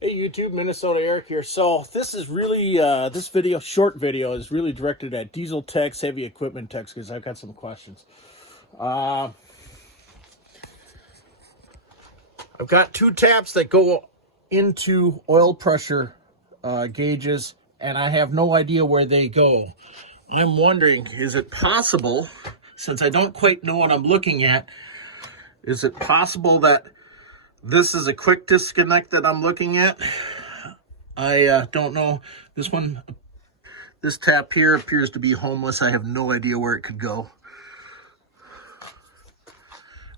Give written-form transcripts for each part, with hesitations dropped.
Hey YouTube, MinnesotaEric here. So this is really, this short video is really directed at diesel techs, heavy equipment techs, because I've got some questions. I've got two taps that go into oil pressure gauges, and I have no idea where they go. I'm wondering, is it possible, since I don't quite know what I'm looking at, is it possible that this is a quick disconnect that I'm looking at? I don't know. This tap here appears to be homeless. I have no idea where it could go.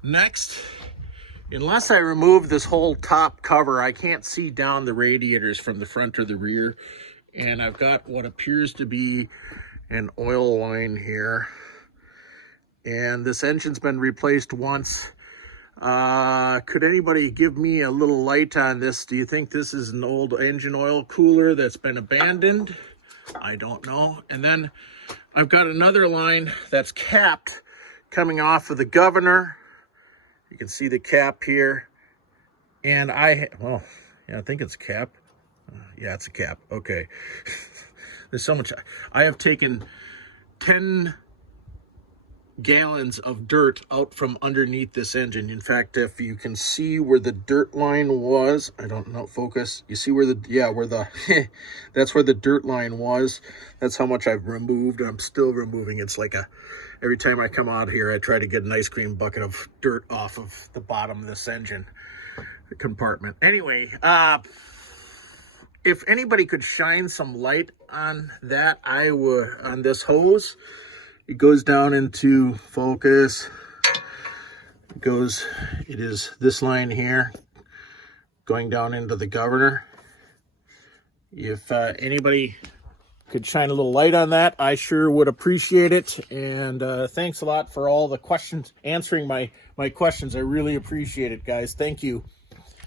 Next, unless I remove this whole top cover, I can't see down the radiators from the front or the rear. And I've got what appears to be an oil line here. And this engine's been replaced once. Could anybody give me a little light on this? Do you think this is an old engine oil cooler that's been abandoned? I don't know. And then I've got another line that's capped coming off of the governor. You can see the cap here. And I think it's a cap. Yeah, it's a cap. Okay. There's so much. I have taken 10 gallons of dirt out from underneath this engine. In fact, if you can see where the dirt line was, I don't know, focus, you see where that's where the dirt line was. That's how much I've removed. I'm still removing. It's like every time I come out here, I try to get an ice cream bucket of dirt off of the bottom of this engine compartment. Anyway, if anybody could shine some light on that, I would, on this hose. It goes down into focus. It is this line here going down into the governor. If anybody could shine a little light on that, I sure would appreciate it. And thanks a lot for all the questions, answering my questions. I really appreciate it, guys. Thank you.